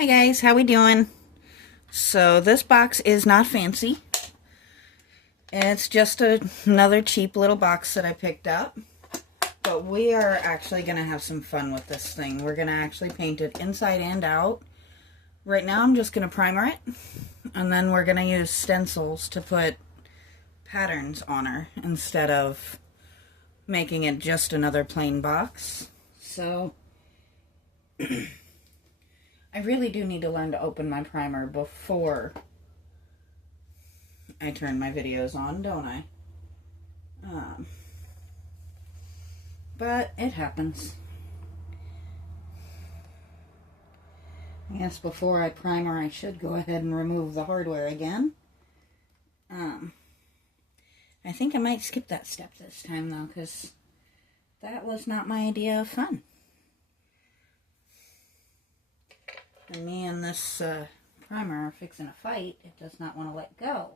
Hi guys, how we doing? So this box is not fancy. It's just another cheap little box that I picked up. But we are actually going to have some fun with this thing. We're going to actually paint it inside and out. Right now I'm just going to primer it. And then we're going to use stencils to put patterns on her instead of making it just another plain box. So I really do need to learn to open my primer before I turn my videos on, don't I? But it happens. I guess before I primer, I should go ahead and remove the hardware again. I think I might skip that step this time, though, because that was not my idea of fun. And me and this primer are fixing a fight. It does not want to let go.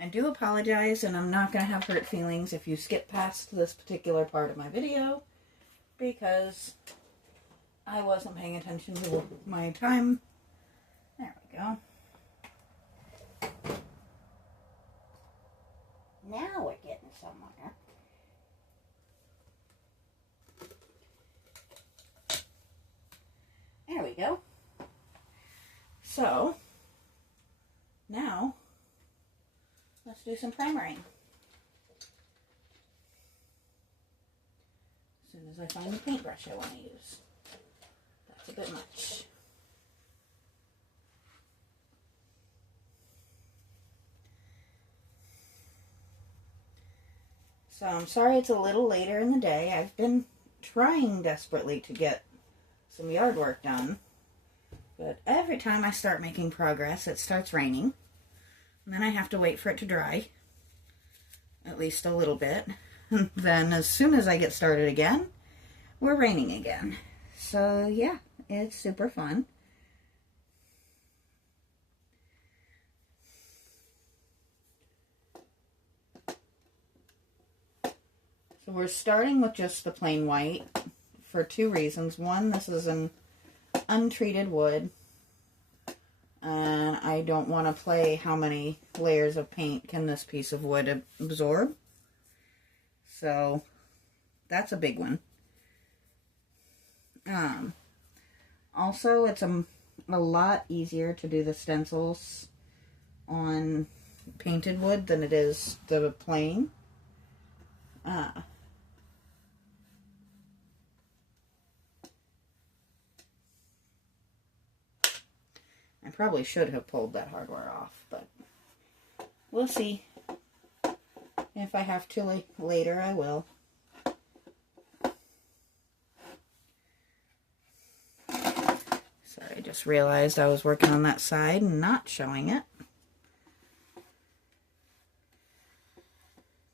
I do apologize, and I'm not going to have hurt feelings if you skip past this particular part of my video, because I wasn't paying attention to my time. There we go. Now we're getting somewhere. There we go. So, now, let's do some primering. As soon as I find the paintbrush I want to use. That's a bit much. So I'm sorry it's a little later in the day. I've been trying desperately to get some yard work done. But every time I start making progress, it starts raining. And then I have to wait for it to dry. At least a little bit. And then as soon as I get started again, we're raining again. So yeah, it's super fun. So we're starting with just the plain white for two reasons. One, this is an untreated wood. And I don't want to play how many layers of paint can this piece of wood absorb. So that's a big one. Also, it's a lot easier to do the stencils on painted wood than it is the plain. I probably should have pulled that hardware off, but we'll see. If I have to later, I will. Sorry, I just realized I was working on that side and not showing it.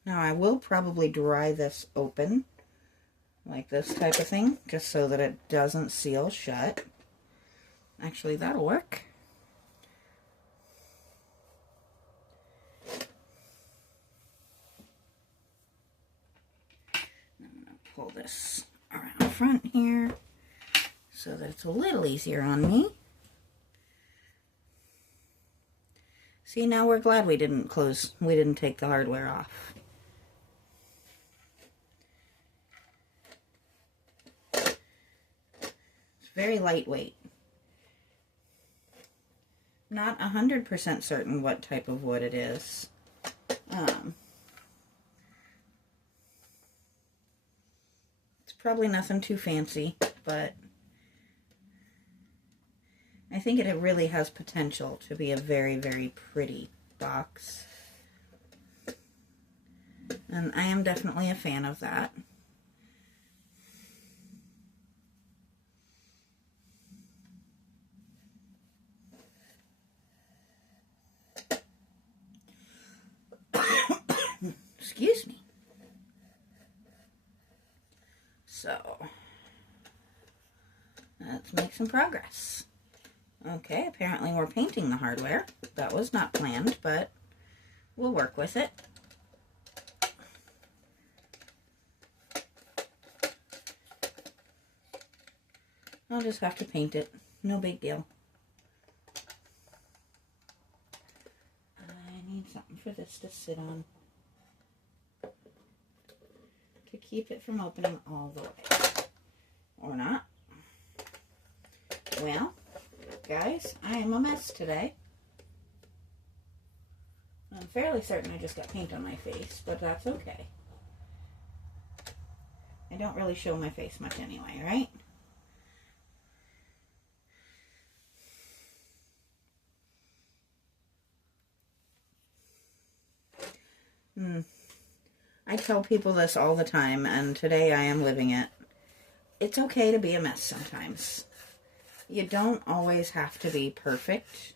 Now I will probably dry this open, like this type of thing, just so that it doesn't seal shut. Actually, that'll work. Pull this around front here so that it's a little easier on me. See, now we're glad we didn't take the hardware off. It's very lightweight. Not 100% certain what type of wood it is. Probably nothing too fancy, but I think it really has potential to be a very, very pretty box. And I am definitely a fan of that. Excuse me. So, let's make some progress. Okay, apparently we're painting the hardware. That was not planned, but we'll work with it. I'll just have to paint it. No big deal. I need something for this to sit on to keep it from opening all the way. Or not. Well, guys, I am a mess today. I'm fairly certain I just got paint on my face, but that's okay. I don't really show my face much anyway, right? I tell people this all the time, and today I am living it. It's okay to be a mess sometimes. You don't always have to be perfect.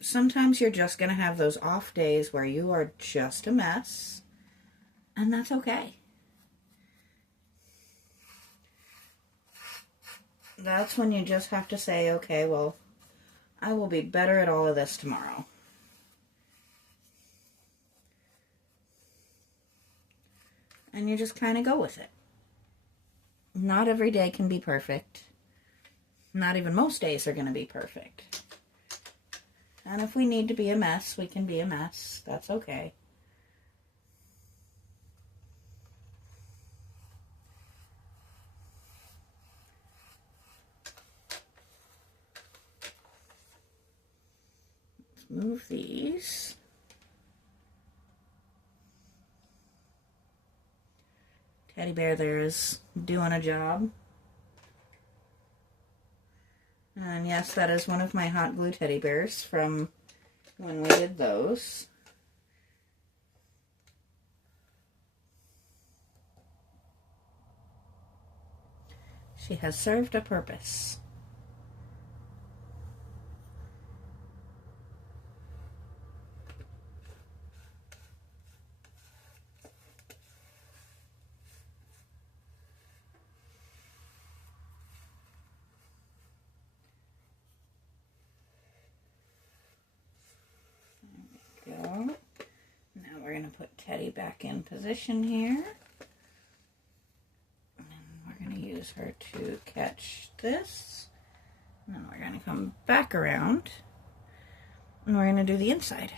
Sometimes you're just going to have those off days where you are just a mess, and that's okay. That's when you just have to say, okay, well, I will be better at all of this tomorrow. And you just kind of go with it. Not every day can be perfect. Not even most days are going to be perfect. And if we need to be a mess, we can be a mess. That's okay. Let's move these. Teddy bear there is doing a job. And yes, that is one of my hot glue teddy bears from when we did those. She has served a purpose. There we go. Now we're going to put Teddy back in position here. Use her to catch this. And then we're going to come back around and we're going to do the inside.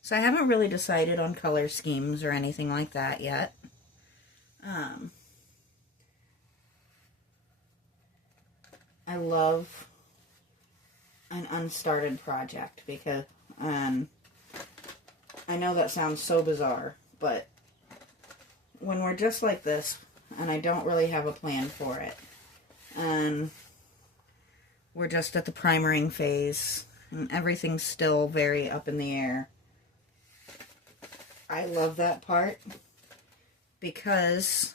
So I haven't really decided on color schemes or anything like that yet. I love an unstarted project because I know that sounds so bizarre, but when we're just like this, and I don't really have a plan for it, and we're just at the primering phase, and everything's still very up in the air, I love that part, because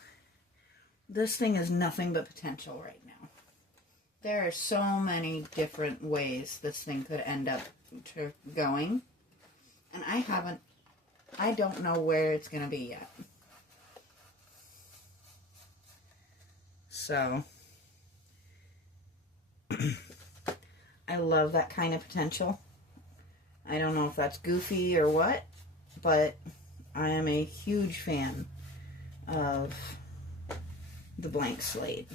this thing is nothing but potential right now. There are so many different ways this thing could end up going. And I don't know where it's going to be yet. So, I love that kind of potential. I don't know if that's goofy or what, but I am a huge fan of the blank slate.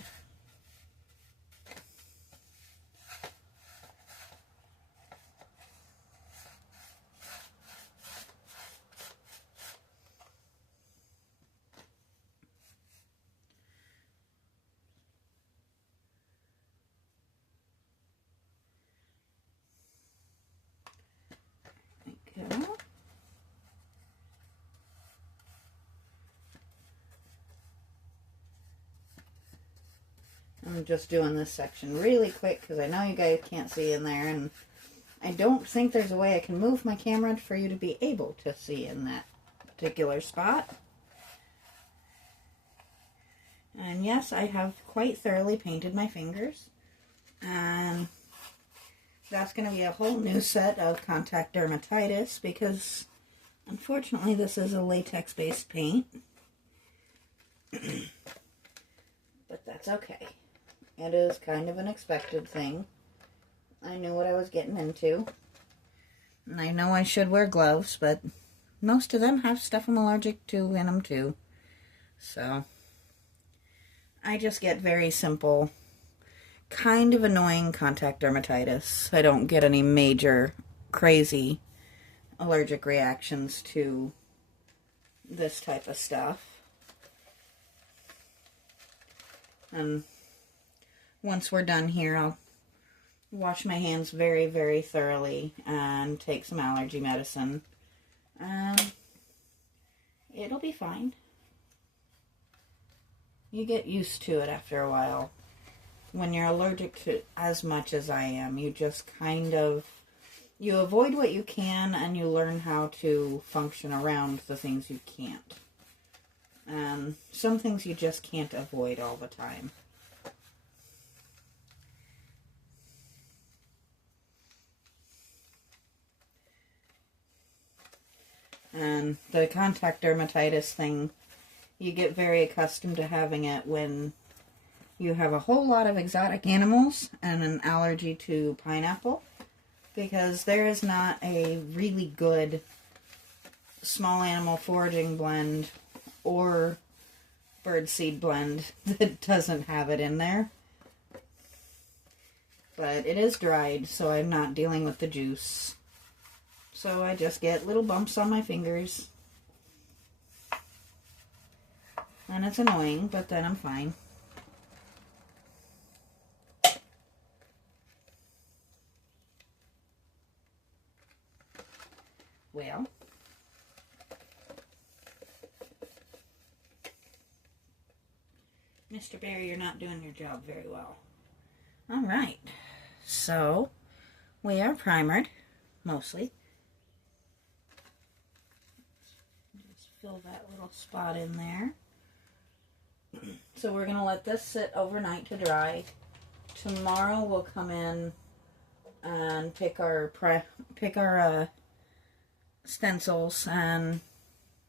I'm just doing this section really quick because I know you guys can't see in there, and I don't think there's a way I can move my camera for you to be able to see in that particular spot. And yes, I have quite thoroughly painted my fingers, and that's going to be a whole new set of contact dermatitis because unfortunately this is a latex based paint. But that's okay. It is kind of an expected thing. I knew what I was getting into. And I know I should wear gloves, but most of them have stuff I'm allergic to in them too. So I just get very simple, kind of annoying contact dermatitis. I don't get any major, crazy allergic reactions to this type of stuff. And once we're done here, I'll wash my hands very, very thoroughly and take some allergy medicine. It'll be fine. You get used to it after a while. When you're allergic to as much as I am, you just kind of, you avoid what you can and you learn how to function around the things you can't. And some things you just can't avoid all the time. And the contact dermatitis thing, you get very accustomed to having it when you have a whole lot of exotic animals and an allergy to pineapple, because there is not a really good small animal foraging blend or birdseed blend that doesn't have it in there. But it is dried, so I'm not dealing with the juice. So I just get little bumps on my fingers. And it's annoying, but then I'm fine. Well, Mr. Bear, you're not doing your job very well. All right, so we are primered, mostly. Just fill that little spot in there. So we're going to let this sit overnight to dry. Tomorrow we'll come in and pick our stencils and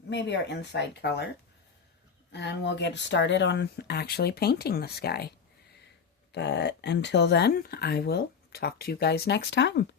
maybe our inside color, and we'll get started on actually painting this guy. But until then, I will talk to you guys next time.